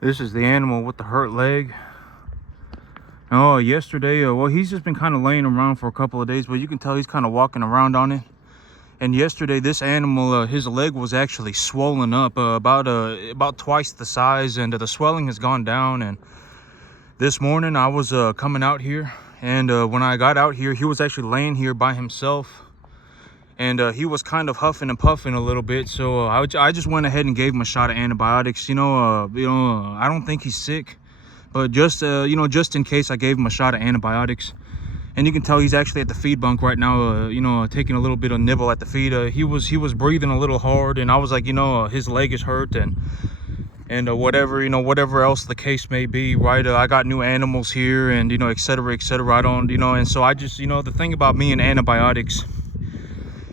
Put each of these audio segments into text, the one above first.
This is the animal with the hurt leg. Oh, yesterday, well, he's just been kind of laying around for a couple of days, but you can tell he's kind of walking around on it. And yesterday, this animal, his leg was actually swollen up about twice the size, and the swelling has gone down. And this morning, I was coming out here, and when I got out here, he was actually laying here by himself, and he was kind of huffing and puffing a little bit. So I just went ahead and gave him a shot of antibiotics. I don't think he's sick, but just just in case, I gave him a shot of antibiotics. And you can tell he's actually at the feed bunk right now, taking a little bit of nibble at the feed. He was breathing a little hard, and I was like, his leg is hurt, and whatever else the case may be, right? I got new animals here, and et cetera, et cetera. I don't, and so I just, the thing about me and antibiotics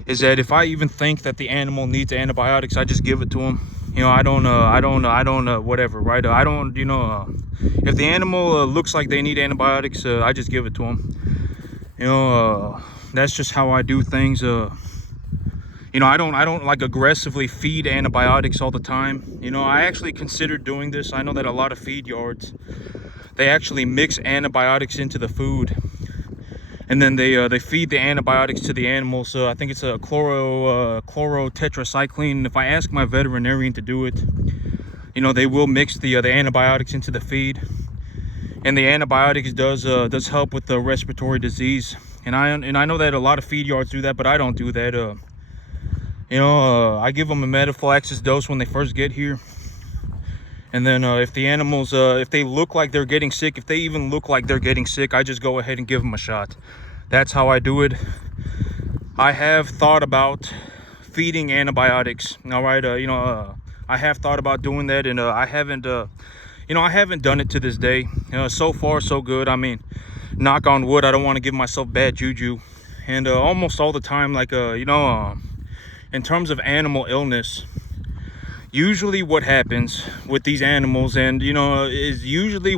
is that if I even think that the animal needs antibiotics, I just give it to him. I don't whatever, right? I don't, if the animal looks like they need antibiotics, I just give it to them. That's just how I do things. I don't like aggressively feed antibiotics all the time. I actually considered doing this. I know that a lot of feed yards, they actually mix antibiotics into the food, and then they feed the antibiotics to the animals. I think it's a chlorotetracycline. If I ask my veterinarian to do it, they will mix the antibiotics into the feed, and the antibiotics does help with the respiratory disease. And I know that a lot of feed yards do that, but I don't do that. I give them a metaphylaxis dose when they first get here. And then if the animals, if they look like they're getting sick, if they even look like they're getting sick, I just go ahead and give them a shot. That's how I do it. I have thought about feeding antibiotics. All right, I have thought about doing that, and I haven't done it to this day. So far, so good. I mean, knock on wood, I don't want to give myself bad juju. And almost all the time, like, in terms of animal illness, usually what happens with these animals, and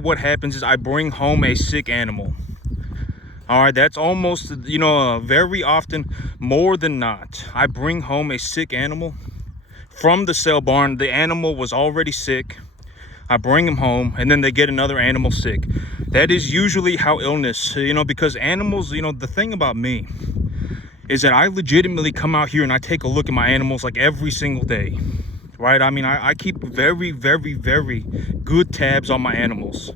what happens is I bring home a sick animal. All right, that's almost, very often, more than not, I bring home a sick animal from the sale barn. The animal was already sick. I bring them home, and then they get another animal sick. That is usually how illness, because animals, the thing about me is that I legitimately come out here and I take a look at my animals like every single day. Right? I mean, I keep very, very, very good tabs on my animals.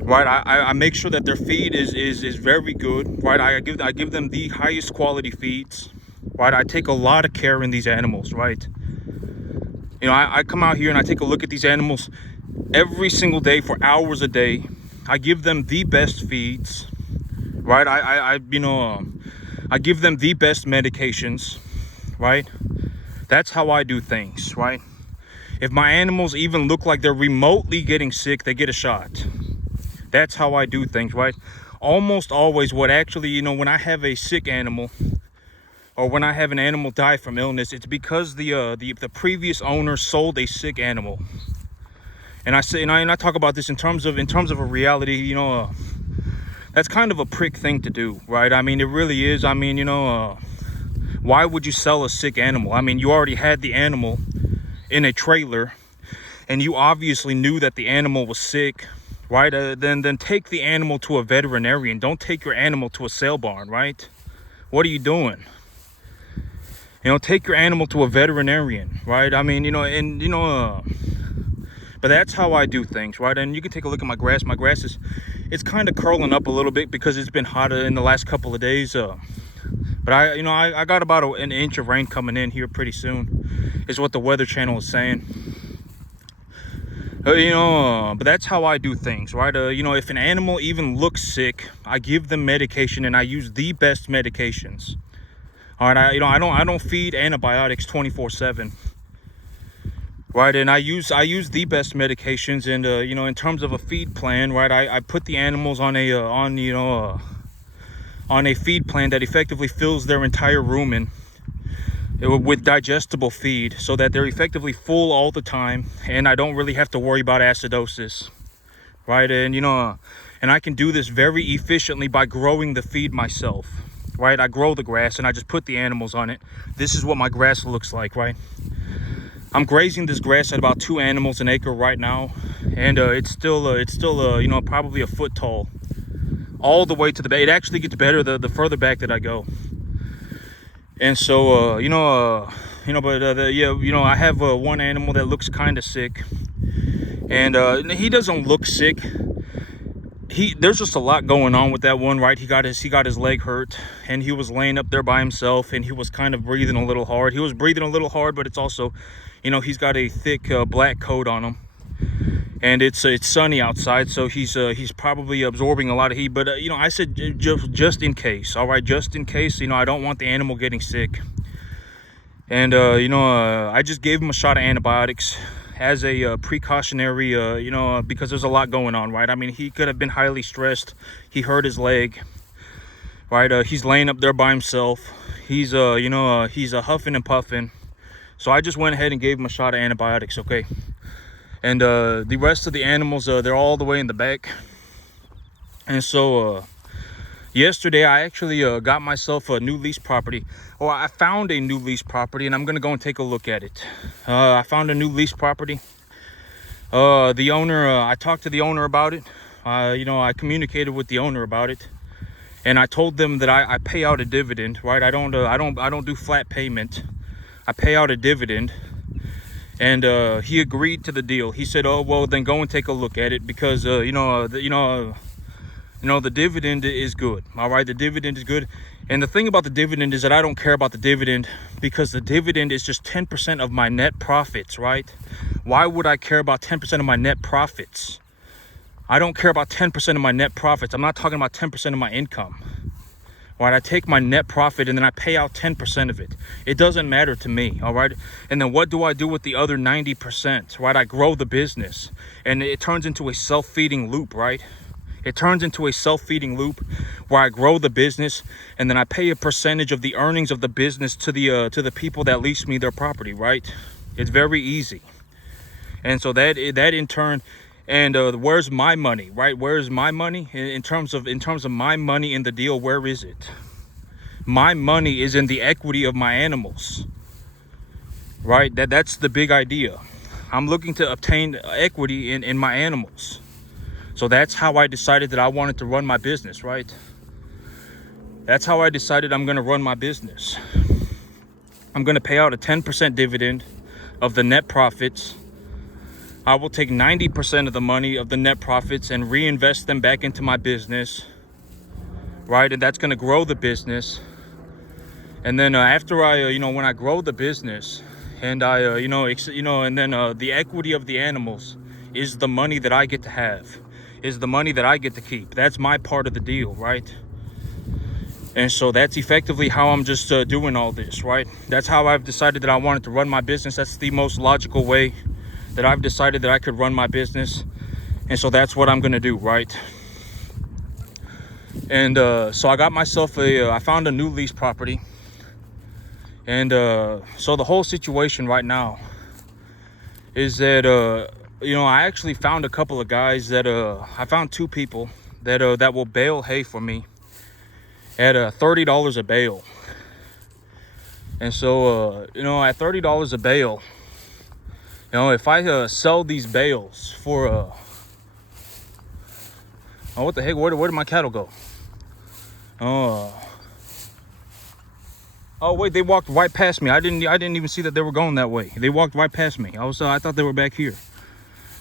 Right? I make sure that their feed is very good. Right? I give them the highest quality feeds. Right? I take a lot of care in these animals. Right? I come out here and I take a look at these animals every single day for hours a day. I give them the best feeds. Right? I give them the best medications. Right? That's how I do things, right? If my animals even look like they're remotely getting sick, they get a shot. That's how I do things, right? Almost always what actually, when I have a sick animal, or when I have an animal die from illness, it's because the previous owner sold a sick animal. And I say, and I talk about this in terms of a reality, that's kind of a prick thing to do, right? I mean, it really is. I mean, why would you sell a sick animal? I mean, you already had the animal in a trailer, and you obviously knew that the animal was sick, right? Then take the animal to a veterinarian. Don't take your animal to a sale barn, right? What are you doing? Take your animal to a veterinarian, right? I mean, but that's how I do things, right? And you can take a look at my grass. My grass it's kind of curling up a little bit because it's been hotter in the last couple of days. But I got about an inch of rain coming in here pretty soon, is what the Weather Channel is saying. But that's how I do things, right? If an animal even looks sick, I give them medication, and I use the best medications. All right, I don't feed antibiotics 24/7. Right, and I use the best medications, and in terms of a feed plan, right? I put the animals on a feed plan that effectively fills their entire rumen with digestible feed, so that they're effectively full all the time, and I don't really have to worry about acidosis, right? And and I can do this very efficiently by growing the feed myself, right? I grow the grass and I just put the animals on it. This is what my grass looks like, right? I'm grazing this grass at about 2 animals an acre right now. and it's still you know, probably a foot tall all the way to the back. It actually gets better the further back that I go. And so but yeah, you know, I have one animal that looks kind of sick, and he doesn't look sick. There's just a lot going on with that one, right? He got his leg hurt, and he was laying up there by himself, and he was kind of breathing a little hard. He was breathing a little hard, but it's also, you know, he's got a thick black coat on him, and it's sunny outside, so he's probably absorbing a lot of heat. But you know, I said just in case, all right, just in case, you know, I don't want the animal getting sick. And you know, I just gave him a shot of antibiotics as a precautionary, you know, because there's a lot going on, right? I mean, he could have been highly stressed. He hurt his leg, right? He's laying up there by himself. He's you know, he's huffing and puffing. So I just went ahead and gave him a shot of antibiotics, okay? And the rest of the animals, they're all the way in the back. And so yesterday I actually got myself a new lease property. Or I found a new lease property, and I'm gonna go and take a look at it. I found a new lease property. The owner, I talked to the owner about it. You know, I communicated with the owner about it, and I told them that I pay out a dividend, right? I don't do flat payment. I pay out a dividend. And he agreed to the deal. He said, "Oh, well, then go and take a look at it, because you know, the dividend is good. All right, the dividend is good." And the thing about the dividend is that I don't care about the dividend, because the dividend is just 10% of my net profits, right? Why would I care about 10% of my net profits? I don't care about 10% of my net profits. I'm not talking about 10% of my income. Right, I take my net profit and then I pay out 10% of it. It doesn't matter to me, all right? And then what do I do with the other 90%, right? I grow the business, and it turns into a self-feeding loop, right? It turns into a self-feeding loop where I grow the business, and then I pay a percentage of the earnings of the business to the people that lease me their property, right? It's very easy. And so that in turn, and where's my money, right? Where's my money in terms of my money in the deal? Where is it? My money is in the equity of my animals, right? That's the big idea. I'm looking to obtain equity in my animals. So that's how I decided that I wanted to run my business, right? That's how I decided I'm going to run my business. I'm going to pay out a 10% dividend of the net profits. I will take 90% of the money of the net profits and reinvest them back into my business, right? And that's going to grow the business. And then after I, you know, when I grow the business, and I, and then the equity of the animals is the money that I get to have, is the money that I get to keep. That's my part of the deal, right? And so that's effectively how I'm just doing all this, right? That's how I've decided that I wanted to run my business. That's the most logical way that I've decided that I could run my business. And so that's what I'm gonna do, right? And so I got myself I found a new lease property. And so the whole situation right now is that you know, I actually found a couple of guys that I found two people that will bale hay for me at $30 a bale. And so you know, at $30 a bale, you know, if I sell these bales for oh, what the heck? Where did my cattle go? Oh wait, they walked right past me. I didn't even see that they were going that way. They walked right past me. I thought they were back here.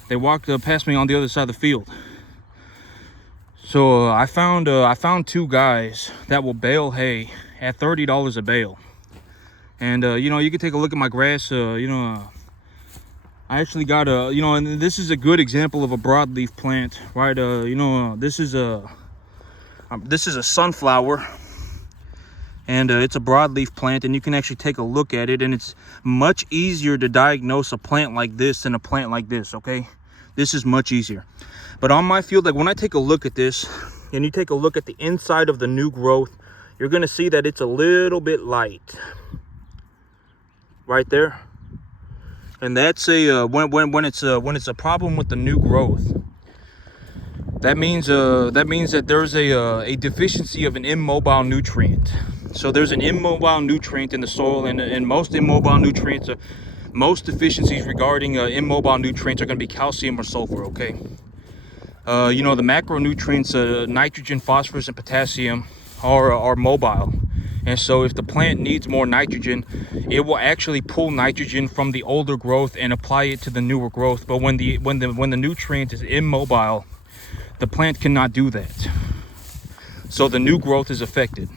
They walked past me on the other side of the field. So I found two guys that will bale hay at $30 a bale. And you know, you can take a look at my grass. You know, I actually got you know, and this is a good example of a broadleaf plant, right? You know, this is a sunflower, and it's a broadleaf plant, and you can actually take a look at it, and it's much easier to diagnose a plant like this than a plant like this, okay? This is much easier. But on my field, like when I take a look at this, and you take a look at the inside of the new growth, you're gonna see that it's a little bit light right there. And that's a when it's a problem with the new growth. That means that there's a deficiency of an immobile nutrient. So there's an immobile nutrient in the soil, and most immobile nutrients most deficiencies regarding immobile nutrients are going to be calcium or sulfur, okay? You know, the macronutrients, nitrogen, phosphorus, and potassium are mobile. And so if the plant needs more nitrogen, it will actually pull nitrogen from the older growth and apply it to the newer growth. But when the nutrient is immobile, the plant cannot do that. So the new growth is affected.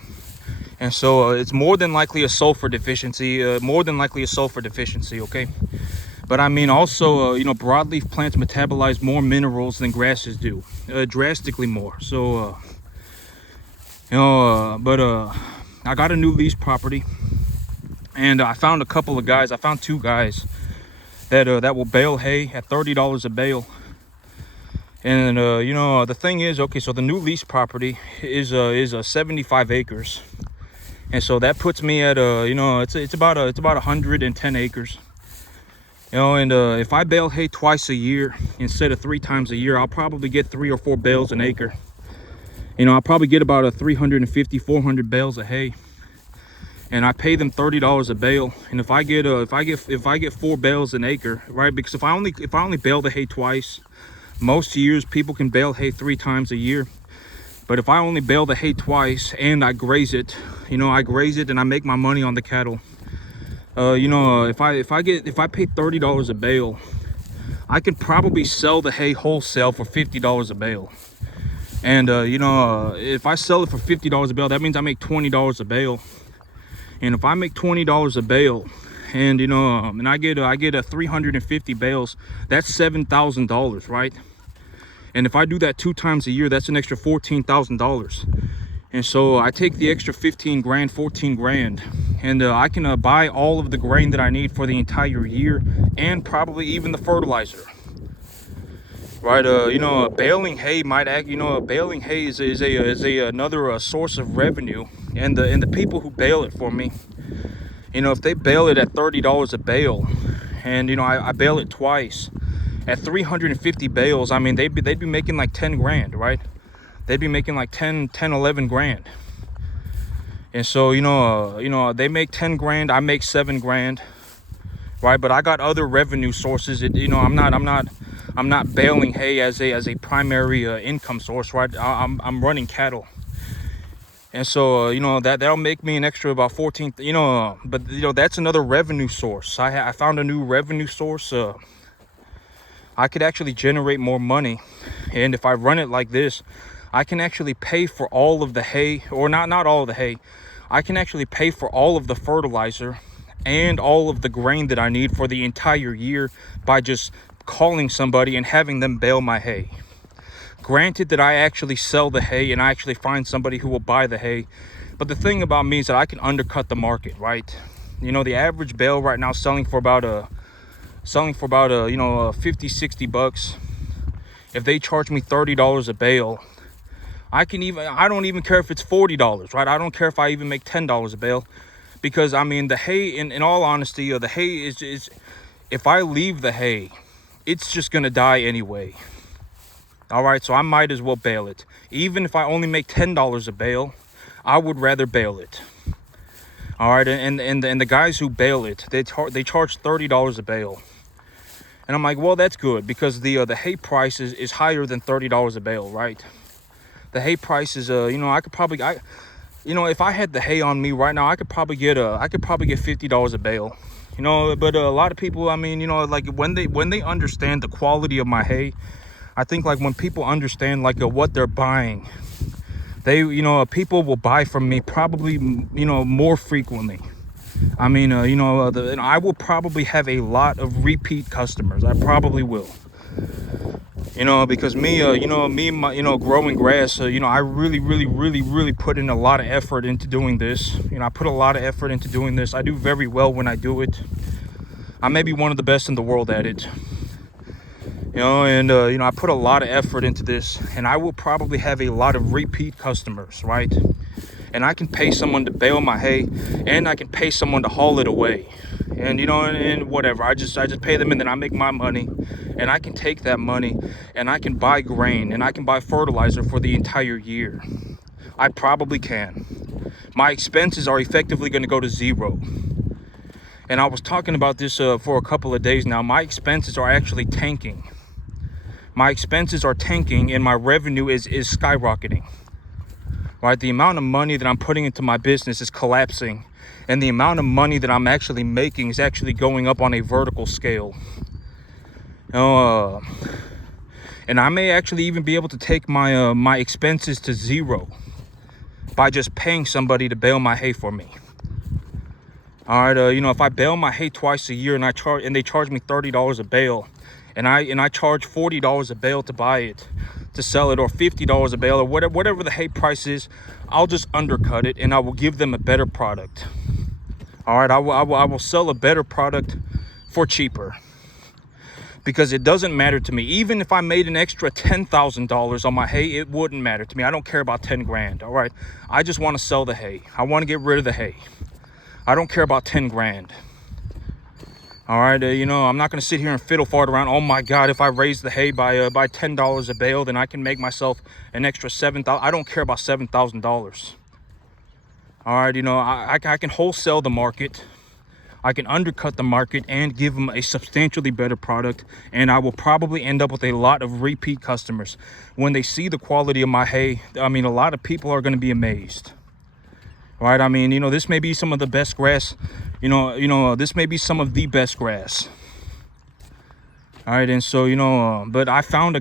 And so it's more than likely a sulfur deficiency, okay? But I mean, also, you know, broadleaf plants metabolize more minerals than grasses do, drastically more. So, you know, I got a new lease property, and I found a couple of guys. I found 2 guys that will bale hay at $30 a bale. And you know, the thing is, okay, so the new lease property is 75 acres, and so that puts me at you know, it's about 110 acres. You know, and if I bale hay twice a year instead of 3 times a year, I'll probably get 3 or 4 bales an acre. You know, I'll probably get about a 350, 400 bales of hay, and I pay them $30 a bale. And if I get 4 bales an acre, right? Because if I only bale the hay twice, most years people can bale hay 3 times a year. But if I only bale the hay twice and I graze it, you know, I graze it and I make my money on the cattle. You know, if I pay $30 a bale, I can probably sell the hay wholesale for $50 a bale. And you know, if I sell it for $50 a bale, that means I make $20 a bale. And if I make $20 a bale, and you know, and I get a 350 bales, that's $7,000, right? And if I do that 2 times a year, that's an extra $14,000. And so I take the extra 15 grand, 14 grand, and I can buy all of the grain that I need for the entire year, and probably even the fertilizer. Right, you know, baling hay might act. You know, baling hay is another source of revenue, and the people who bale it for me, you know, if they bale it at $30 a bale, and you know, I bale it twice at 350 bales, I mean, they'd be making like 10 grand, right? They'd be making like 10, 11 grand. And so, you know, they make 10 grand, I make 7 grand, right? But I got other revenue sources. You know, I'm not baling hay as a primary income source, right? I'm running cattle. And so, you know, that'll make me an extra about 14, you know, but you know, that's another revenue source. I found a new revenue source. I could actually generate more money. And if I run it like this, I can actually pay for all of the hay, or not all of the hay. I can actually pay for all of the fertilizer and all of the grain that I need for the entire year by just calling somebody and having them bale my hay. Granted that I actually sell the hay and I actually find somebody who will buy the hay, but the thing about me is that I can undercut the market, right? You know, the average bale right now selling for about you know, 50, 60 bucks. If they charge me $30 a bale, I don't even care if it's $40, right? I don't care if I even make $10 a bale, because I mean, the hay, in all honesty, the hay is if I leave the hay, it's just gonna die anyway. All right, so I might as well bale it. Even if I only make $10 a bale, I would rather bale it. All right, and the guys who bale it, they charge $30 a bale. And I'm like, well, that's good, because the hay price is higher than $30 a bale, right? The hay price is you know, you know, if I had the hay on me right now, I could probably get $50 a bale. You know, but a lot of people, I mean, you know, like when they understand the quality of my hay, I think like when people understand like what they're buying, they, you know, people will buy from me probably, you know, more frequently. I mean, you know, I will probably have a lot of repeat customers. I probably will. You know, because me, you know, growing grass, you know, I really put in a lot of effort into doing this. You know, I put a lot of effort into doing this. I do very well when I do it. I may be one of the best in the world at it. You know, and, you know, I put a lot of effort into this, and I will probably have a lot of repeat customers, right? And I can pay someone to bale my hay, and I can pay someone to haul it away. And, you know, and whatever, I just pay them, and then I make my money, and I can take that money and I can buy grain and I can buy fertilizer for the entire year. I probably can. My expenses are effectively going to go to zero. And I was talking about this for a couple of days now. My expenses are actually tanking. My expenses are tanking and my revenue is skyrocketing. Right? The amount of money that I'm putting into my business is collapsing. And the amount of money that I'm actually making is actually going up on a vertical scale. And I may actually even be able to take my my expenses to zero by just paying somebody to bale my hay for me. All right, you know, if I bale my hay twice a year and they charge me $30 a bale, and I charge $40 a bale to buy it, to sell it, or $50 a bale, or whatever the hay price is, I'll just undercut it and I will give them a better product. All right, I will sell a better product for cheaper, because it doesn't matter to me. Even if I made an extra $10,000 on my hay, it wouldn't matter to me. I don't care about 10 grand. All right, I just want to sell the hay. I want to get rid of the hay. I don't care about 10 grand. All right, you know, I'm not going to sit here and fiddle fart around. Oh my God, if I raise the hay by $10 a bale, then I can make myself an extra $7,000. I don't care about $7,000. All right, you know, I can wholesale the market. I can undercut the market and give them a substantially better product. And I will probably end up with a lot of repeat customers. When they see the quality of my hay, I mean, a lot of people are going to be amazed. Right? I mean, you know, this may be some of the best grass. This may be some of the best grass. All right, and so, you know, but I found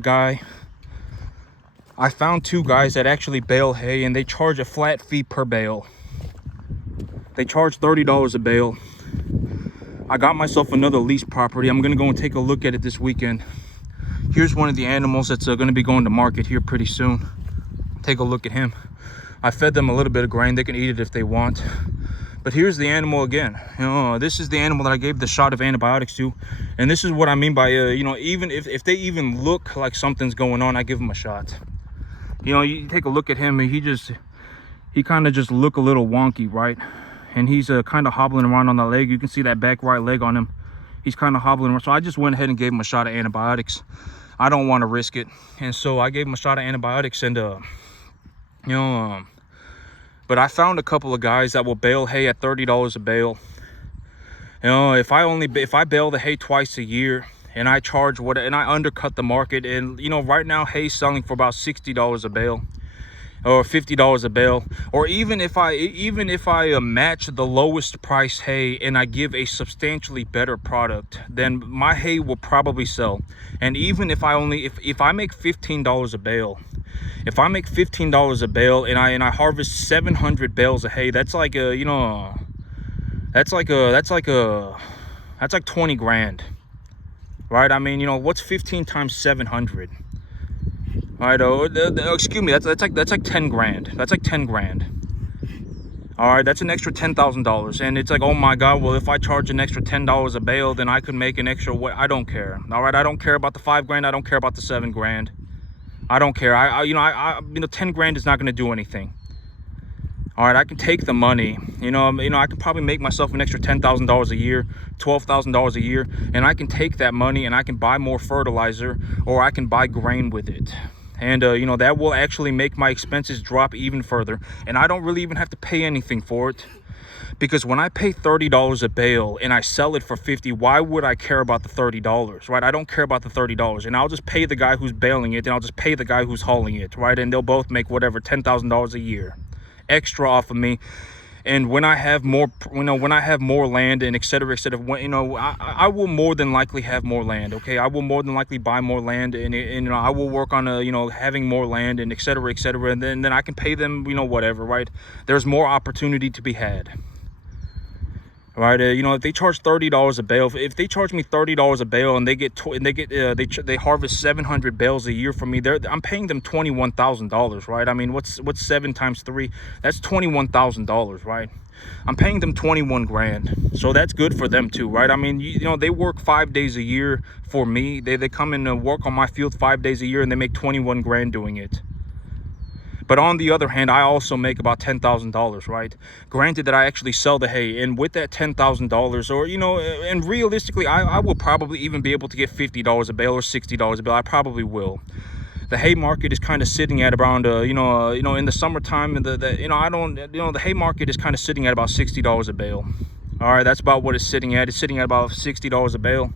two guys that actually bale hay, and they charge a flat fee per bale. They charge $30 a bale. I got myself another lease property. I'm gonna go and take a look at it this weekend. Here's one of the animals that's gonna be going to market here pretty soon. Take a look at him. I fed them a little bit of grain. They can eat it if they want. But here's the animal again. You know, this is the animal that I gave the shot of antibiotics to. And this is what I mean by, you know, even if they even look like something's going on, I give them a shot. You know, you take a look at him and he kind of just look a little wonky, right? And he's kind of hobbling around on the leg. You can see that back right leg on him. He's kind of hobbling around. So I just went ahead and gave him a shot of antibiotics. I don't want to risk it. And so I gave him a shot of antibiotics, and you know, but I found a couple of guys that will bale hay at $30 a bale. You know, if I bale the hay twice a year and I charge and I undercut the market, and you know, right now hay's selling for about $60 a bale or $50 a bale, or even if I match the lowest price hay and I give a substantially better product, then my hay will probably sell. And even if I make $15 a bale, if I make $15 a bale and I harvest 700 bales of hay, that's like a, you know, that's like 20 grand, right? I mean, you know, what's 15 times 700? All right, excuse me, that's like 10 grand. That's like 10 grand. All right, that's an extra $10,000. And it's like, oh my God, well, if I charge an extra $10 a bale, then I could make an extra, I don't care. All right, I don't care about the 5 grand. I don't care about the 7 grand. I don't care. You know, 10 grand is not going to do anything. All right, I can take the money. You know, I can probably make myself an extra $10,000 a year, $12,000 a year, and I can take that money and I can buy more fertilizer, or I can buy grain with it. And, you know, that will actually make my expenses drop even further. And I don't really even have to pay anything for it. Because when I pay $30 a bale and I sell it for $50, why would I care about the $30, right? I don't care about the $30. And I'll just pay the guy who's baling it, and I'll just pay the guy who's hauling it, right? And they'll both make whatever, $10,000 a year extra off of me. And when I have more, you know, when I have more land and et cetera, when, you know, I will more than likely have more land. Okay, I will more than likely buy more land, and you know, I will work on you know, having more land and et cetera, and then I can pay them, you know, whatever, right? There's more opportunity to be had. Right, you know, if they charge $30 a bale, if they charge me $30 a bale and they harvest 700 bales a year from me, I'm paying them $21,000, right? I mean, what's 7 times 3? That's $21,000, right? I'm paying them 21 grand, so that's good for them too, right? I mean, you know, they work 5 days a year for me. They come in and work on my field 5 days a year, and they make 21 grand doing it. But on the other hand, I also make about $10,000, right? Granted that I actually sell the hay, and with that $10,000, or, you know, and realistically, I will probably even be able to get $50 a bale or $60 a bale. I probably will. The hay market is kind of sitting at around, you know, in the summertime, and the hay market is kind of sitting at about $60 a bale, All right, that's about what it's sitting at. It's sitting at about $60 a bale.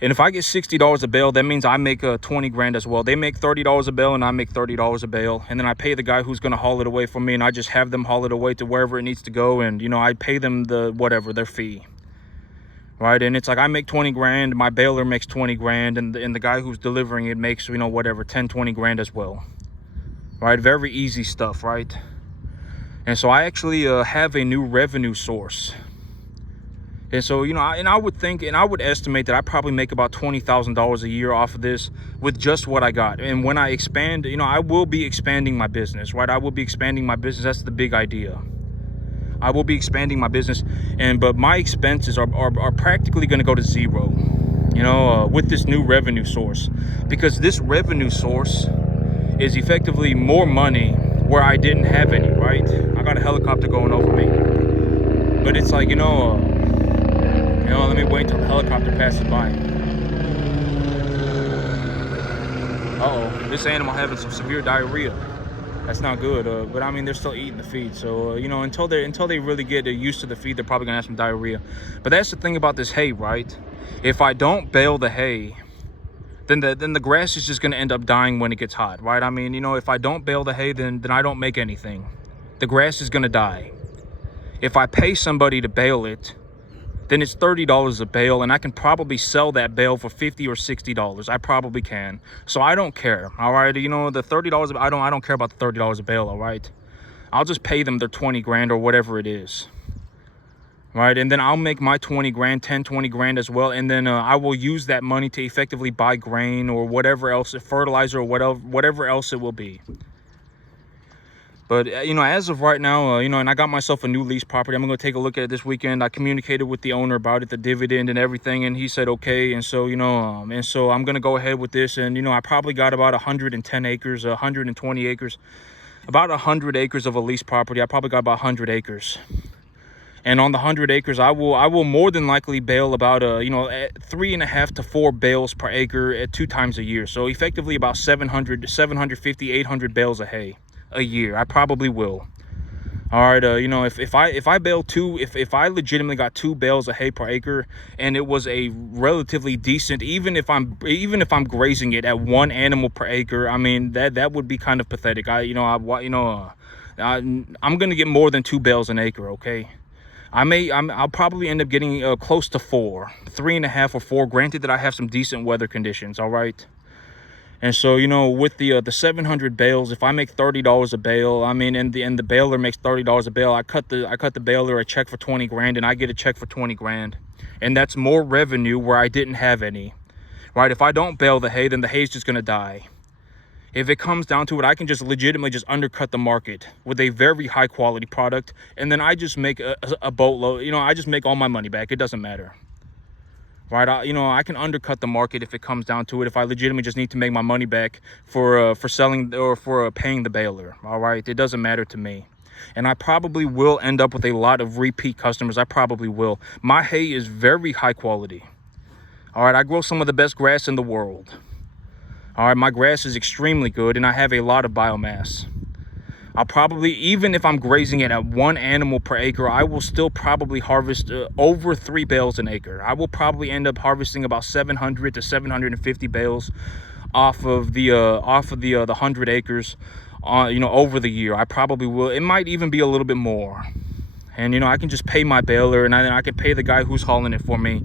And if I get $60 a bale, that means I make 20 grand as well. They make $30 a bale and I make $30 a bale. And then I pay the guy who's gonna haul it away for me, and I just have them haul it away to wherever it needs to go. And, you know, I pay them their fee. Right, and it's like I make 20 grand, my baler makes 20 grand, and the guy who's delivering it makes, you know, whatever, 10, 20 grand as well. Right, very easy stuff, right? And so I actually have a new revenue source. And so, you know, I would think, and I would estimate that I probably make about $20,000 a year off of this with just what I got. And when I expand, you know, I will be expanding my business, right? I will be expanding my business. That's the big idea. I will be expanding my business, but my expenses are practically going to go to zero, you know, with this new revenue source, because this revenue source is effectively more money where I didn't have any, right? I got a helicopter going over me, but it's like, let me wait until the helicopter passes by. Uh-oh, this animal having some severe diarrhea. That's not good, but I mean, they're still eating the feed. So, you know, until they really get used to the feed, they're probably gonna have some diarrhea. But that's the thing about this hay, right? If I don't bale the hay, then the grass is just gonna end up dying when it gets hot, right? I mean, you know, if I don't bale the hay, then I don't make anything. The grass is gonna die. If I pay somebody to bale it, then it's $30 a bale, and I can probably sell that bale for $50 or $60. I probably can. So I don't care. All right, you know, the $30, I don't care about the $30 a bale. All right, I'll just pay them their 20 grand or whatever it is. Right, and then I'll make my 20 grand, 10, 20 grand as well, and then I will use that money to effectively buy grain or whatever else, fertilizer or whatever else it will be. But, you know, as of right now, you know, and I got myself a new lease property. I'm going to take a look at it this weekend. I communicated with the owner about it, the dividend and everything, and he said, okay. And so, you know, and so I'm going to go ahead with this. And, you know, I probably got about 110 acres, 120 acres, about 100 acres of a lease property. I probably got about 100 acres. And on the 100 acres, I will more than likely bale about, 3.5 to 4 bales per acre at 2 times a year. So effectively about 750, 800 bales of hay a year. I probably will. All right, you know, if I bale if I legitimately got 2 bales of hay per acre, and it was a relatively decent, even if I'm grazing it at 1 animal per acre, I mean, that would be kind of pathetic. I'm gonna get more than 2 bales an acre, okay? I'll probably end up getting close to 4, 3.5 or 4, granted that I have some decent weather conditions. All right. And so, you know, with the 700 bales, if I make $30 a bale, I mean, and the baler makes $30 a bale, I cut the baler a check for 20 grand, and I get a check for 20 grand. And that's more revenue where I didn't have any, right? If I don't bale the hay, then the hay's just going to die. If it comes down to it, I can just legitimately just undercut the market with a very high quality product. And then I just make a boatload, you know, I just make all my money back. It doesn't matter. Right, I can undercut the market if it comes down to it. If I legitimately just need to make my money back for selling or for paying the baler, all right, it doesn't matter to me. And I probably will end up with a lot of repeat customers. I probably will. My hay is very high quality. All right, I grow some of the best grass in the world. All right, my grass is extremely good, and I have a lot of biomass. I'll probably, even if I'm grazing it at 1 animal per acre, I will still probably harvest over 3 bales an acre. I will probably end up harvesting about 700 to 750 bales off of the 100 acres, over the year. I probably will. It might even be a little bit more. And, you know, I can just pay my baler, and I can pay the guy who's hauling it for me.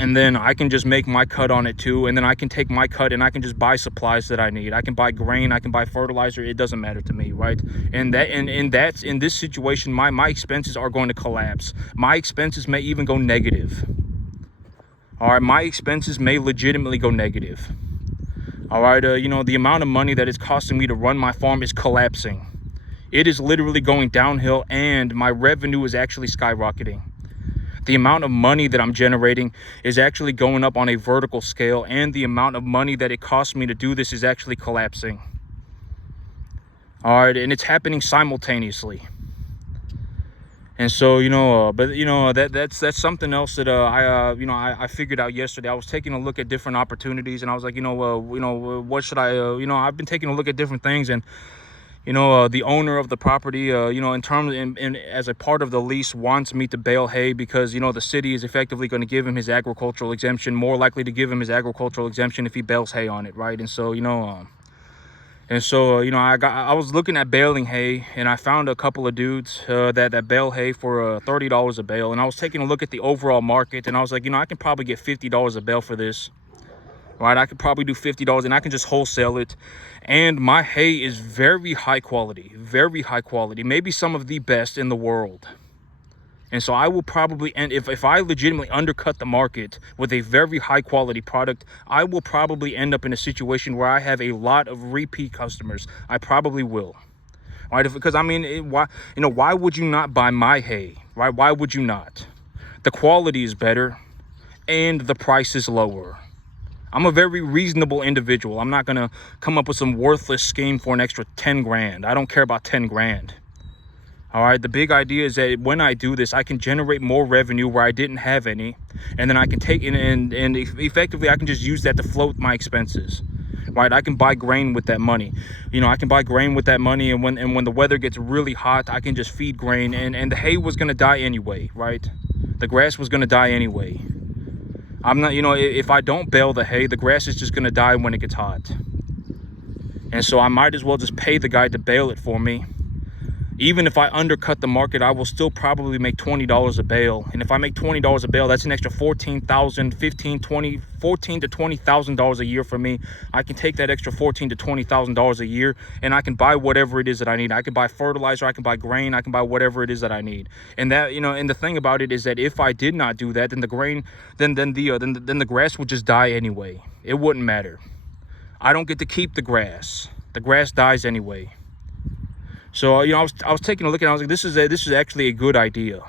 And then I can just make my cut on it too. And then I can take my cut and I can just buy supplies that I need. I can buy grain, I can buy fertilizer. It doesn't matter to me, right? And in this situation, my expenses are going to collapse. My expenses may even go negative. All right, my expenses may legitimately go negative. All right, the amount of money that it's costing me to run my farm is collapsing. It is literally going downhill, and my revenue is actually skyrocketing. The amount of money that I'm generating is actually going up on a vertical scale, and the amount of money that it costs me to do this is actually collapsing. All right, and it's happening simultaneously. And so, that's something else that I figured out yesterday. I was taking a look at different opportunities, and I was like, what should I? I've been taking a look at different things, and the owner of the property, in terms in as a part of the lease, wants me to bale hay because, the city is effectively going to give him his agricultural exemption, more likely to give him his agricultural exemption if he bales hay on it, right? And so, I was looking at baling hay, and I found a couple of dudes that bale hay for $30 a bale, and I was taking a look at the overall market, and I was like, I can probably get $50 a bale for this. Right, I could probably do $50 and I can just wholesale it. And my hay is very high quality, maybe some of the best in the world. And so I will probably, and if I legitimately undercut the market with a very high quality product, I will probably end up in a situation where I have a lot of repeat customers. I probably will. Right, because why would you not buy my hay? Right, why would you not? The quality is better and the price is lower. I'm a very reasonable individual. I'm not going to come up with some worthless scheme for an extra 10 grand. I don't care about 10 grand. All right. The big idea is that when I do this, I can generate more revenue where I didn't have any. And then I can take it and effectively I can just use that to float my expenses. Right. I can buy grain with that money. I can buy grain with that money. And when the weather gets really hot, I can just feed grain. And the hay was going to die anyway. Right. The grass was going to die anyway. I'm not, if I don't bale the hay, the grass is just going to die when it gets hot. And so I might as well just pay the guy to bale it for me. Even if I undercut the market, I will still probably make $20 a bale. And if I make $20 a bale, that's an extra $14,000 to $20,000 a year for me. I can take that extra $14,000 to $20,000 a year, and I can buy whatever it is that I need. I can buy fertilizer, I can buy grain, I can buy whatever it is that I need. And that, and the thing about it is that if I did not do that, then the grain, then the grass would just die anyway. It wouldn't matter. I don't get to keep the grass. The grass dies anyway. So, I was taking a look and I was like, this is actually a good idea.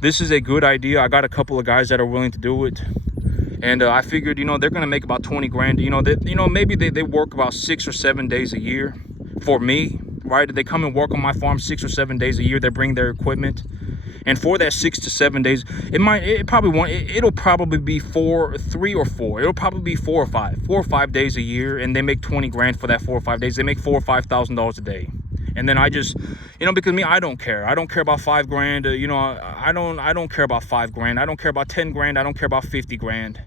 This is a good idea. I got a couple of guys that are willing to do it. And I figured, they're going to make about 20 grand. Maybe they work about 6 or 7 days a year for me, right? They come and work on my farm 6 or 7 days a year. They bring their equipment. And for that 6 to 7 days, it'll probably be 3 or 4. It'll probably be 4 or 5 days a year. And they make 20 grand for that 4 or 5 days. They make $4,000 or $5,000 a day. And then I just, because me, I don't care. I don't care about 5 grand. I don't care about 5 grand. I don't care about 10 grand. I don't care about 50 grand.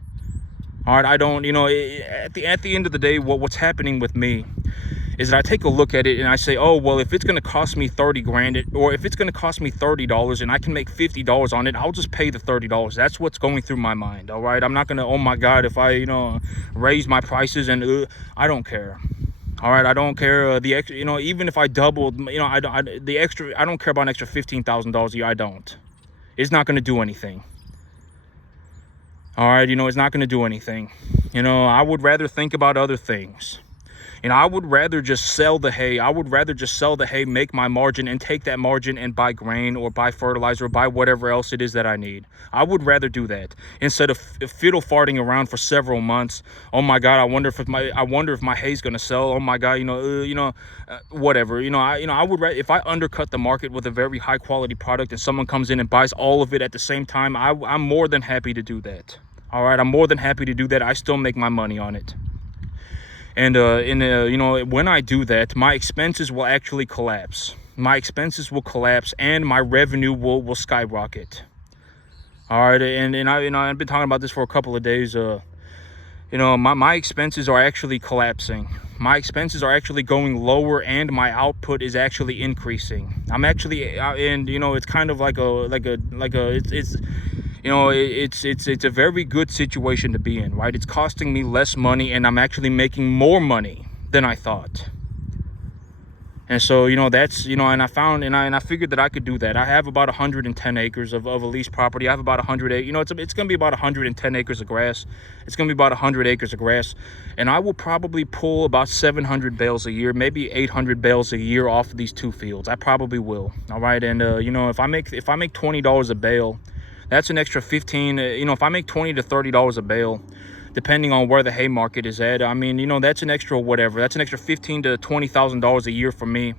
All right. I don't, at the end of the day, what's happening with me is that I take a look at it and I say, oh, well, if it's going to cost me 30 grand or if it's going to cost me $30 and I can make $50 on it, I'll just pay the $30. That's what's going through my mind. All right. I'm not going to, oh my God, if I, raise my prices and I don't care. All right, I don't care the extra, even if I doubled, I don't care about an extra $15,000 a year. I don't. It's not going to do anything. All right, it's not going to do anything. I would rather think about other things. I would rather just sell the hay. I would rather just sell the hay, make my margin, and take that margin and buy grain or buy fertilizer or buy whatever else it is that I need. I would rather do that instead of fiddle farting around for several months. Oh my God, I wonder if my hay's gonna sell. Oh my God, whatever. I would rather, if I undercut the market with a very high quality product and someone comes in and buys all of it at the same time, I'm more than happy to do that. All right, I'm more than happy to do that. I still make my money on it. And when I do that, my expenses will actually collapse. My expenses will collapse and my revenue will skyrocket. All right, and I've been talking about this for a couple of days. My expenses are actually collapsing. My expenses are actually going lower and my output is actually increasing. I'm actually it's kind of it's a very good situation to be in, right? It's costing me less money and I'm actually making more money than I thought. And so, that's, and I figured that I could do that. I have about 110 acres of a leased property. I have about 100 acres, it's going to be about 110 acres of grass. It's going to be about 100 acres of grass. And I will probably pull about 700 bales a year, maybe 800 bales a year off of these 2 fields. I probably will. All right. And, if I make $20 a bale, that's an extra 15, if I make $20 to $30 a bale, depending on where the hay market is at, that's an extra whatever. That's an extra $15,000 to $20,000 a year for me.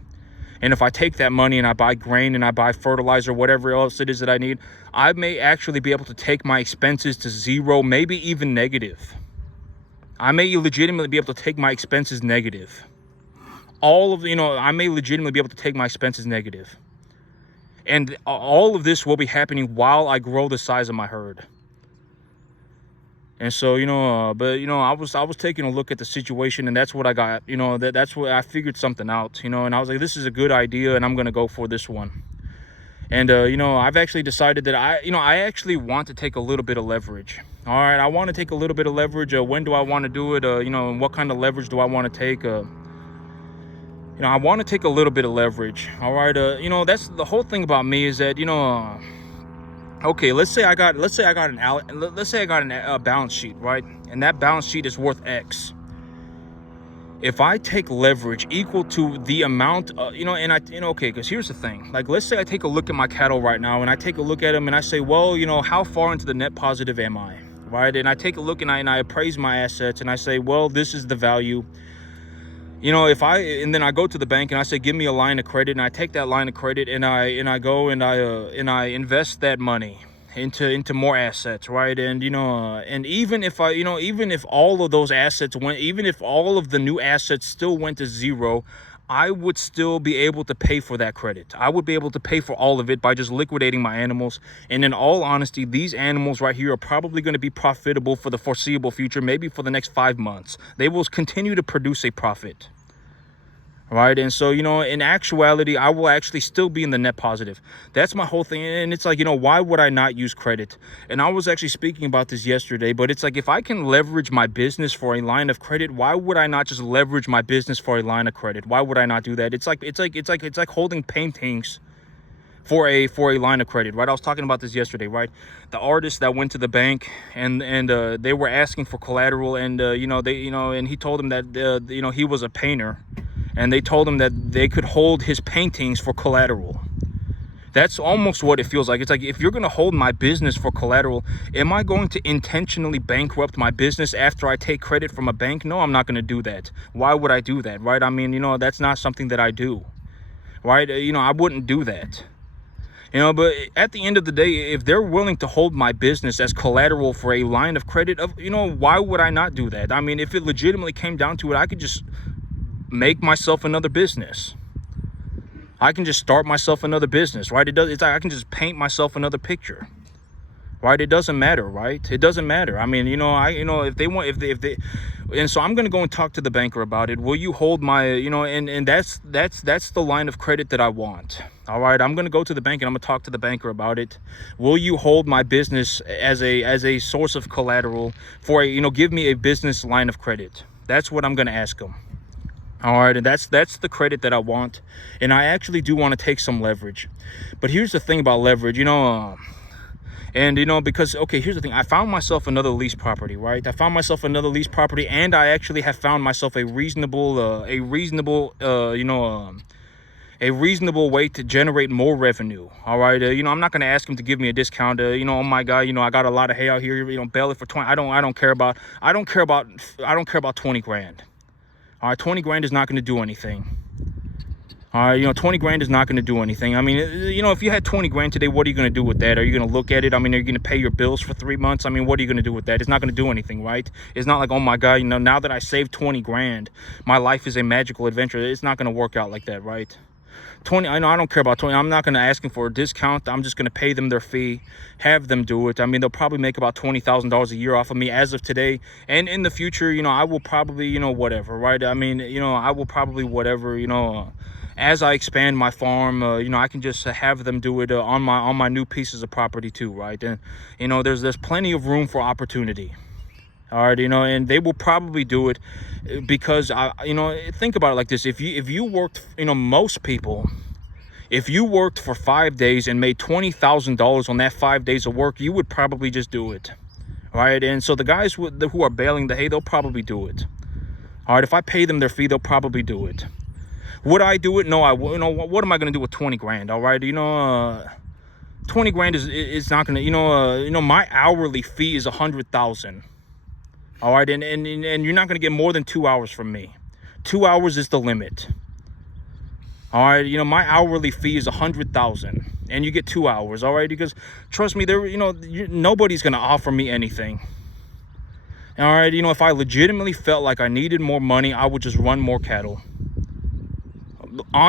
And if I take that money and I buy grain and I buy fertilizer, whatever else it is that I need, I may actually be able to take my expenses to zero, maybe even negative. I may legitimately be able to take my expenses negative. all of, I may legitimately be able to take my expenses negative. And all of this will be happening while I grow the size of my herd. And so, I was taking a look at the situation, and that's what I got. That's what I figured something out, and I was like, this is a good idea, and I'm going to go for this one. And, I've actually decided that I actually want to take a little bit of leverage. All right, I want to take a little bit of leverage. When do I want to do it? And what kind of leverage do I want to take? I want to take a little bit of leverage. All right, that's the whole thing about me is that, okay, let's say I got a balance sheet, right? And that balance sheet is worth X. If I take leverage equal to the amount, okay, because here's the thing. Like, let's say I take a look at my cattle right now, and I take a look at them, and I say, well, how far into the net positive am I, right? And I take a look, and I appraise my assets, and I say, well, this is the value. And then I go to the bank, and I say, give me a line of credit, and I take that line of credit, and I go and I invest that money into more assets, right? And and even if all of those assets even if all of the new assets still went to zero, I would still be able to pay for that credit. I would be able to pay for all of it by just liquidating my animals. And in all honesty, these animals right here are probably going to be profitable for the foreseeable future, maybe for the next 5 months. They will continue to produce a profit. Right. And so, in actuality, I will actually still be in the net positive. That's my whole thing. And it's like, why would I not use credit? And I was actually speaking about this yesterday, but it's like, if I can leverage my business for a line of credit, why would I not just leverage my business for a line of credit? Why would I not do that? It's like holding paintings for a line of credit, right? I was talking about this yesterday, right? The artist that went to the bank and they were asking for collateral, and and he told them that he was a painter. And they told him that they could hold his paintings for collateral. That's almost what it feels like. It's like, if you're going to hold my business for collateral, am I going to intentionally bankrupt my business after I take credit from a bank? No, I'm not going to do that. Why would I do that, right? I mean, that's not something that I do, right? I wouldn't do that. But at the end of the day, if they're willing to hold my business as collateral for a line of credit, why would I not do that? I mean, if it legitimately came down to it, I could just make myself another business. I can just start myself another business, right? It's like I can just paint myself another picture, right? It doesn't matter, right? It doesn't matter. I mean, if they, and so I'm going to go and talk to the banker about it. Will you hold my, and that's the line of credit that I want. All right. I'm going to go to the bank, and I'm going to talk to the banker about it. Will you hold my business as a source of collateral for give me a business line of credit? That's what I'm going to ask them. All right, and that's the credit that I want, and I actually do want to take some leverage. But here's the thing about leverage, because, okay, here's the thing. I found myself another lease property, right? I found myself another lease property, and I actually have found myself a reasonable way to generate more revenue. All right, I'm not going to ask him to give me a discount. Oh my God, I got a lot of hay out here. Bail it for 20. I don't care about 20 grand. All right, 20 grand is not going to do anything. All right, 20 grand is not going to do anything. I mean, if you had 20 grand today, what are you going to do with that? Are you going to look at it? I mean, are you going to pay your bills for 3 months? I mean, what are you going to do with that? It's not going to do anything, right? It's not like, oh my God, now that I saved 20 grand, my life is a magical adventure. It's not going to work out like that, right? 20, I don't care about 20. I'm not going to ask them for a discount. I'm just going to pay them their fee, have them do it. I mean, they'll probably make about $20,000 a year off of me as of today. And in the future, I will probably, whatever, right? I mean, I will probably whatever, as I expand my farm, I can just have them do it on my new pieces of property too, right? And, there's plenty of room for opportunity. All right, and they will probably do it because think about it like this. If you worked, most people, if you worked for 5 days and made $20,000 on that 5 days of work, you would probably just do it. All right, and so the guys who are baling the hay, they'll probably do it. All right, if I pay them their fee, they'll probably do it. Would I do it? No, I would. What am I going to do with 20 grand? All right, 20 grand is not going to, my hourly fee is 100,000. All right, and you're not going to get more than 2 hours from me. 2 hours is the limit. All right, my hourly fee is 100,000, and you get 2 hours. All right, because trust me, nobody's going to offer me anything. All right, if I legitimately felt like I needed more money, I would just run more cattle.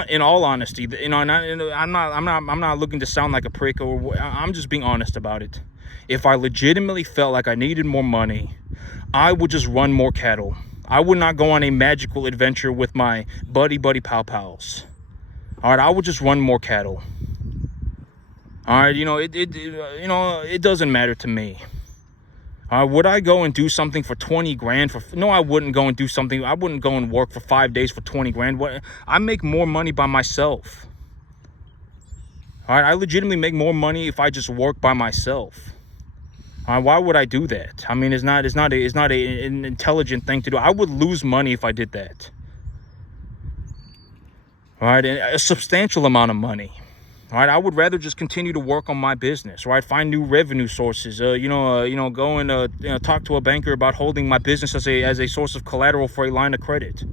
in all honesty, you know, and I'm not looking to sound like a prick, or I'm just being honest about it. If I legitimately felt like I needed more money, I would just run more cattle. I would not go on a magical adventure with my buddy pal pals. All right, I would just run more cattle. All right, you know, you know, it doesn't matter to me. Would I go and do something for 20 grand? No, I wouldn't go and do something. I wouldn't go and work for 5 days for 20 grand. What? I make more money by myself. All right, I legitimately make more money if I just work by myself. Why would I do that? I mean, it's not an intelligent thing to do. I would lose money if I did that. All right, and a substantial amount of money. All right, I would rather just continue to work on my business, right? Find new revenue sources. Go and talk to a banker about holding my business as a source of collateral for a line of credit.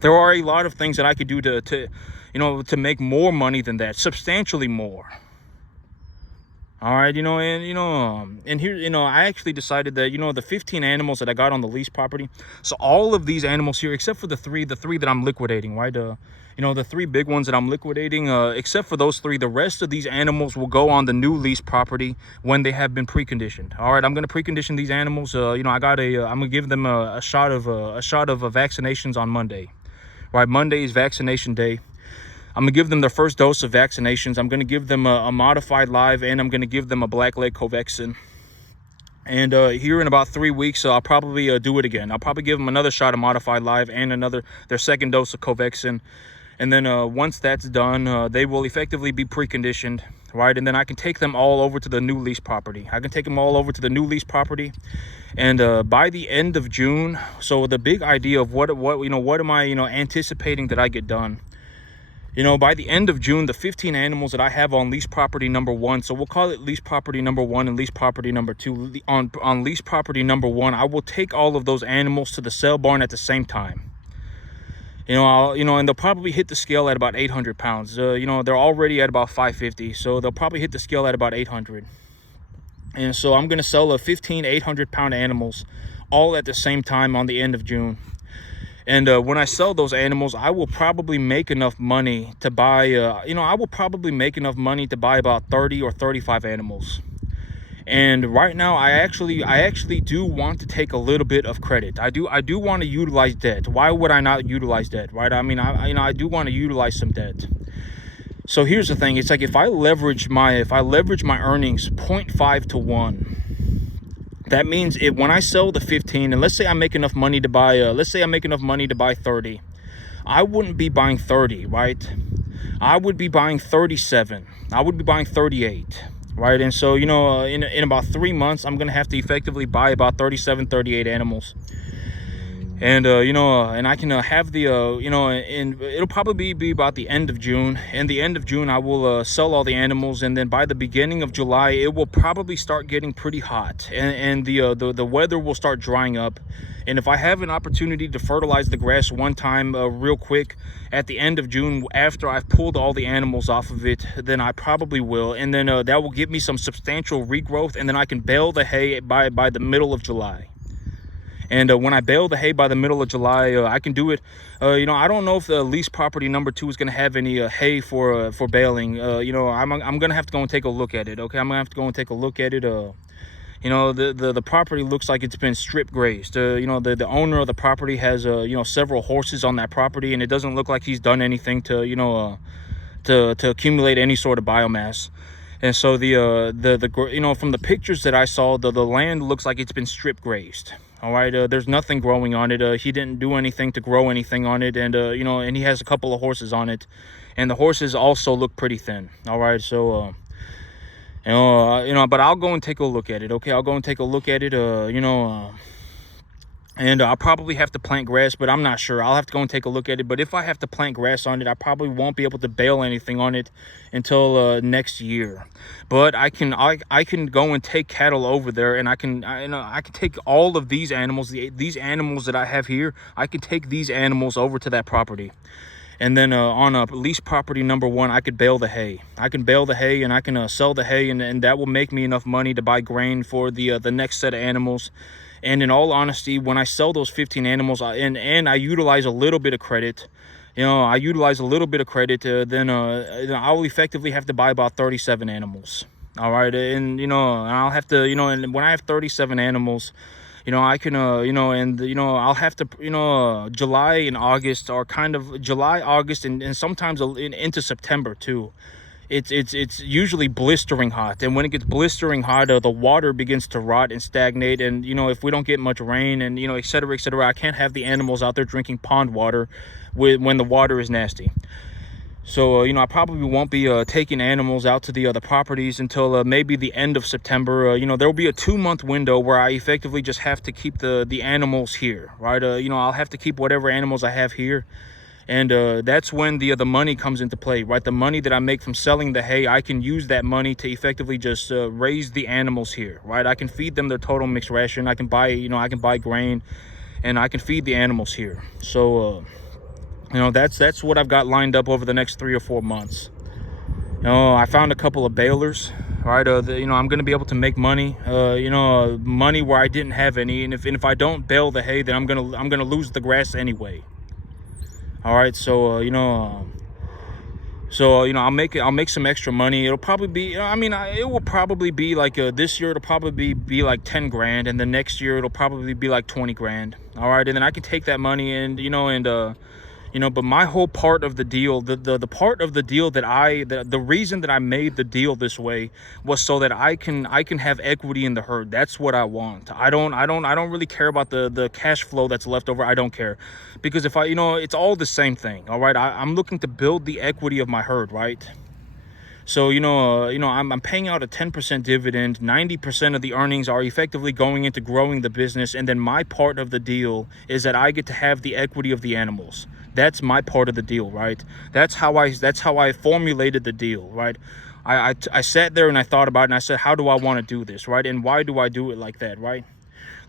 There are a lot of things that I could do to make more money than that, substantially more. All right, and here, I actually decided that, the 15 animals that I got on the lease property. So all of these animals here, except for the three that I'm liquidating, right? The 3 big ones that I'm liquidating, except for those 3, the rest of these animals will go on the new lease property when they have been preconditioned. All right, I'm going to precondition these animals. I'm going to give them a shot of vaccinations on Monday. Right, Monday is vaccination day. I'm going to give them their first dose of vaccinations. I'm going to give them a modified live, and I'm going to give them a blackleg Covaxin. And here in about 3 weeks, I'll probably do it again. I'll probably give them another shot of modified live and their second dose of Covaxin. And then once that's done, they will effectively be preconditioned, right? And then I can take them all over to the new lease property. And by the end of June, so the big idea of what am I anticipating that I get done. By the end of June, the 15 animals that I have on lease property number 1, so we'll call it lease property number 1 and lease property number 2. On lease property number 1, I will take all of those animals to the sale barn at the same time. And they'll probably hit the scale at about 800 pounds. They're already at about 550, so they'll probably hit the scale at about 800. And so I'm going to sell 15 800-pound animals all at the same time on the end of June. And when I sell those animals, I will probably make enough money to buy, about 30 or 35 animals. And right now, I actually do want to take a little bit of credit. I do want to utilize debt. Why would I not utilize debt, right? I mean, I do want to utilize some debt. So here's the thing. It's like if I leverage my earnings 0.5 to 1. That means when I sell the 15, and let's say I make enough money to buy 30, I wouldn't be buying 30, right? I would be buying 37. I would be buying 38, right? And so, in about 3 months, I'm going to have to effectively buy about 37, 38 animals. And, and I can have and it'll probably be about the end of June. And the end of June, I will sell all the animals. And then by the beginning of July, it will probably start getting pretty hot. And the weather will start drying up. And if I have an opportunity to fertilize the grass one time real quick at the end of June, after I've pulled all the animals off of it, then I probably will. And then that will give me some substantial regrowth. And then I can bale the hay by the middle of July. And when I bale the hay by the middle of July, I can do it. I don't know if the lease property number 2 is going to have any hay for baling. I'm going to have to go and take a look at it. Okay, I'm going to have to go and take a look at it. The property looks like it's been strip grazed. The owner of the property has several horses on that property, and it doesn't look like he's done anything to accumulate any sort of biomass. And so from the pictures that I saw, the land looks like it's been strip grazed. All right, there's nothing growing on it. He didn't do anything to grow anything on it, and and he has a couple of horses on it, and the horses also look pretty thin. All right, so but I'll go and take a look at it. Okay, I'll go and take a look at it. And I'll probably have to plant grass, but I'm not sure. I'll have to go and take a look at it. But if I have to plant grass on it, I probably won't be able to bale anything on it until next year. But I can go and take cattle over there, and I can take all of these animals, these animals that I have here. I can take these animals over to that property. And then on a lease property number 1, I could bale the hay. I can bale the hay, and I can sell the hay, and that will make me enough money to buy grain for the next set of animals. And in all honesty, when I sell those 15 animals and I utilize a little bit of credit, I utilize a little bit of credit, then I'll effectively have to buy about 37 animals. All right, and I'll have to, and when I have 37 animals, I can, I'll have to, July and August are kind of July, August, and sometimes into September too. It's usually blistering hot, and when it gets blistering hot, the water begins to rot and stagnate, and if we don't get much rain, and et cetera, et cetera, I can't have the animals out there drinking pond water when the water is nasty. So I probably won't be taking animals out to the other properties until maybe the end of September. There will be a 2-month window where I effectively just have to keep the animals here, right? I'll have to keep whatever animals I have here. And that's when the money comes into play, right? The money that I make from selling the hay, I can use that money to effectively just raise the animals here, right? I can feed them their total mixed ration. I can buy, I can buy grain, and I can feed the animals here. So, that's what I've got lined up over the next 3 or 4 months. I found a couple of balers, right? I'm going to be able to make money, money where I didn't have any, and if I don't bale the hay, then I'm gonna lose the grass anyway. All right, so I'll make some extra money. It'll probably be, it will probably be like this year it'll probably be like 10 grand, and the next year it'll probably be like 20 grand. All right, and then I can take that money and but my whole part of the deal, the part of the deal that the reason that I made the deal this way was so that I can have equity in the herd. That's what I want. I don't really care about the cash flow that's left over. I don't care, because if it's all the same thing. All right, I'm looking to build the equity of my herd, right? So I'm paying out a 10% dividend. 90% of the earnings are effectively going into growing the business, and then my part of the deal is that I get to have the equity of the animals. That's my part of the deal, right? That's how I formulated the deal, right? I sat there and I thought about it, and I said, how do I want to do this, right? And why do I do it like that, right?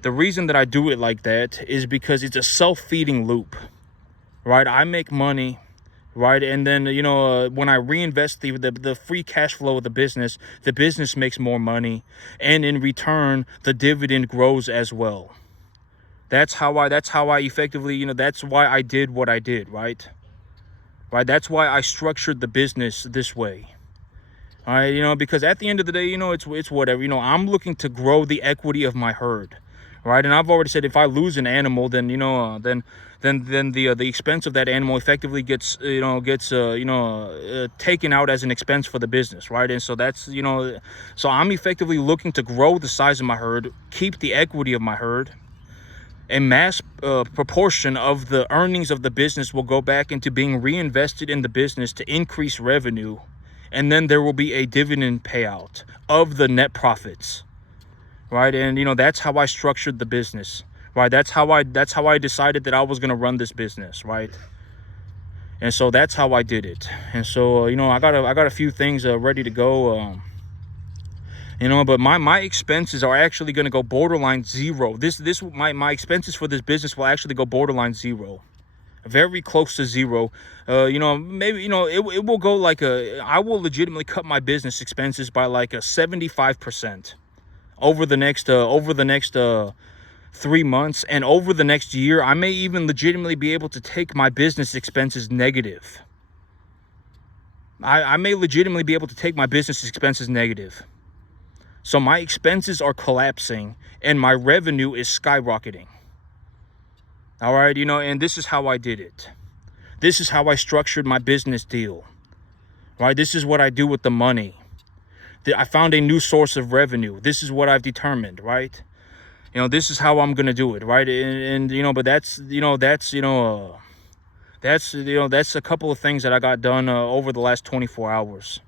The reason that I do it like that is because it's a self-feeding loop, right? I make money, right? And then, when I reinvest the free cash flow of the business makes more money. And in return, the dividend grows as well. That's how I effectively, that's why I did what I did, right? Right. That's why I structured the business this way. All right. Because at the end of the day, it's whatever, I'm looking to grow the equity of my herd. Right. And I've already said, if I lose an animal, then, then the expense of that animal effectively gets taken out as an expense for the business, right? And so that's, so I'm effectively looking to grow the size of my herd, keep the equity of my herd. A mass proportion of the earnings of the business will go back into being reinvested in the business to increase revenue, and then there will be a dividend payout of the net profits, right? And that's how I structured the business. Right, that's how I decided that I was gonna run this business, right? And so that's how I did it. And so I got a few things ready to go. But my expenses are actually gonna go borderline zero. My expenses for this business will actually go borderline zero, very close to zero. Maybe it will go like I will legitimately cut my business expenses by like a 75% over the next 3 months, and over the next year, I may even legitimately be able to take my business expenses negative. I may legitimately be able to take my business expenses negative. So my expenses are collapsing and my revenue is skyrocketing. All right, and this is how I did it. This is how I structured my business deal. Right? This is what I do with the money. I found a new source of revenue. This is what I've determined, right? This is how I'm gonna do it, right? And but that's a couple of things that I got done over the last 24 hours.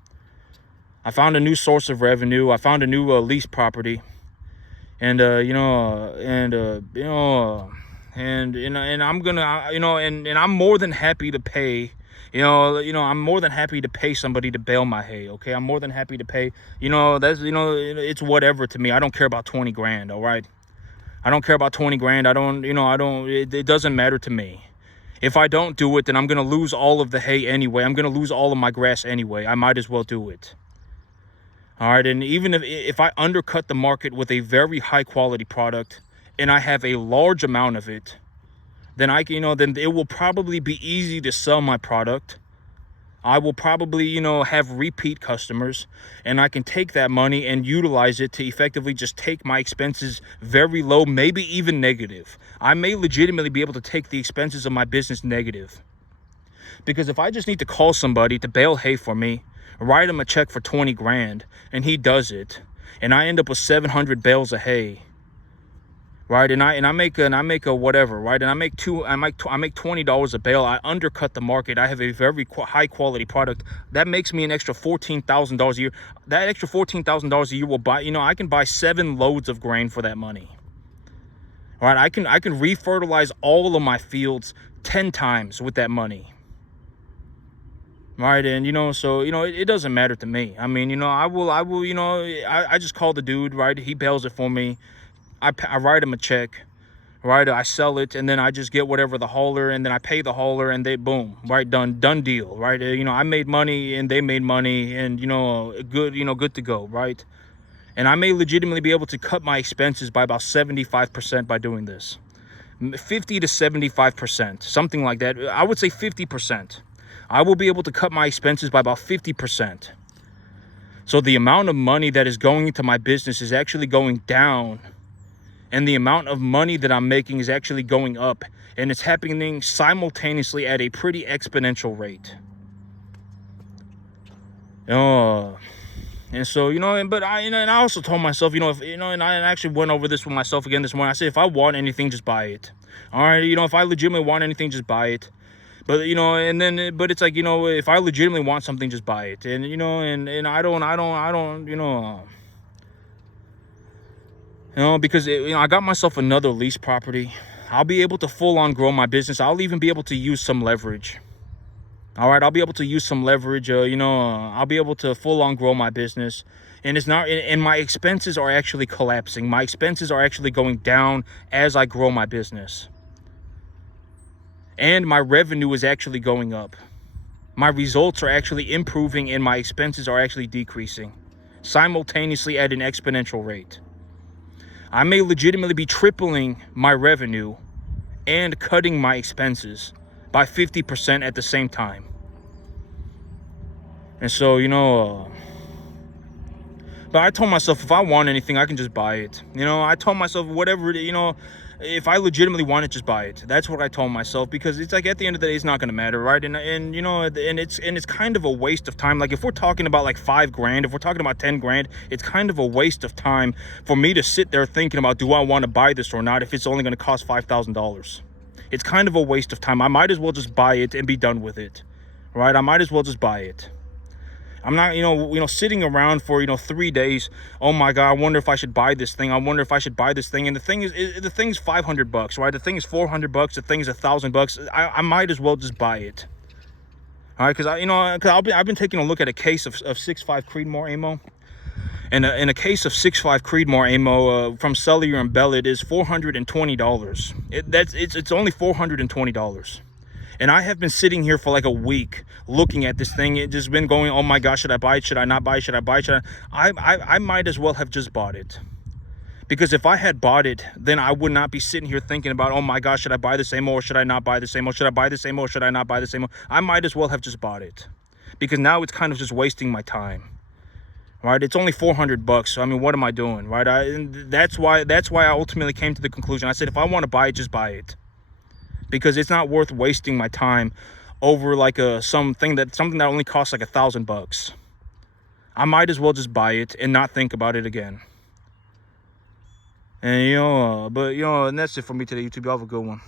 I found a new source of revenue. I found a new lease property, and I'm gonna, and I'm more than happy to pay. I'm more than happy to pay somebody to bale my hay. Okay, I'm more than happy to pay. It's whatever to me. I don't care about 20 grand. All right. I don't care about 20 grand. It doesn't matter to me. If I don't do it, then I'm going to lose all of the hay anyway. I'm going to lose all of my grass anyway. I might as well do it. All right. And even if I undercut the market with a very high quality product and I have a large amount of it, then then it will probably be easy to sell my product. I will probably, have repeat customers, and I can take that money and utilize it to effectively just take my expenses very low, maybe even negative. I may legitimately be able to take the expenses of my business negative. Because if I just need to call somebody to bale hay for me, write him a check for 20 grand, and he does it, and I end up with 700 bales of hay, right? And I make a whatever, right? And I make $20 a bale. I undercut the market. I have a very high quality product that makes me an extra $14,000 a year. That extra $14,000 a year will buy, I can buy 7 loads of grain for that money. All right, I can refertilize all of my fields 10 times with that money. Right, and so it doesn't matter to me. I mean, I will I just call the dude, right? He bails it for me. I write him a check, right? I sell it, and then I just get whatever the hauler, and then I pay the hauler, and they boom, right? Done deal, right? I made money, and they made money, and good to go, right? And I may legitimately be able to cut my expenses by about 75% by doing this, 50 to 75%, something like that. I would say 50%. I will be able to cut my expenses by about 50%. So the amount of money that is going into my business is actually going down, and the amount of money that I'm making is actually going up, and it's happening simultaneously at a pretty exponential rate. And so, but and I also told myself, and I actually went over this with myself again this morning. I said, if I want anything, just buy it. All right, if I legitimately want anything, just buy it. But, but it's like, if I legitimately want something, just buy it. And, and I don't, because I got myself another lease property. I'll be able to full on grow my business. I'll even be able to use some leverage. All right, I'll be able to use some leverage. I'll be able to full on grow my business. And it's not, and my expenses are actually collapsing. My expenses are actually going down as I grow my business. And my revenue is actually going up. My results are actually improving, and my expenses are actually decreasing simultaneously at an exponential rate. I may legitimately be tripling my revenue and cutting my expenses by 50% at the same time. And so, but I told myself, if I want anything, I can just buy it. I told myself, whatever, if I legitimately want it, just buy it. That's what I told myself, because it's like, at the end of the day, it's not going to matter, right? And it's kind of a waste of time. Like, if we're talking about like 5 grand, if we're talking about 10 grand, it's kind of a waste of time for me to sit there thinking about, do I want to buy this or not, if it's only going to cost $5,000. It's kind of a waste of time. I might as well just buy it and be done with it, right? I might as well just buy it. I'm not, sitting around for, 3 days. Oh my God, I wonder if I should buy this thing. I wonder if I should buy this thing. And the thing's $500, right? The thing is $400. The thing's $1,000. I might as well just buy it. All right, because I've been taking a look at a case of 6.5 Creedmoor ammo. And in a case of 6.5 Creedmoor ammo from Cellular and Bellet is $420. It's only $420. And I have been sitting here for like a week looking at this thing. It just been going, oh my gosh, should I buy it? Should I not buy it? Should I buy it? I might as well have just bought it. Because if I had bought it, then I would not be sitting here thinking about, oh my gosh, should I buy the same or should I not buy the same? Or should I buy the same or should I not buy the same? I might as well have just bought it. Because now it's kind of just wasting my time. Right? It's only $400. So I mean, what am I doing? Right? And that's why I ultimately came to the conclusion. I said, if I want to buy it, just buy it. Because it's not worth wasting my time over like something that only costs like $1,000. I might as well just buy it and not think about it again. And and that's it for me today, YouTube. Y'all have a good one.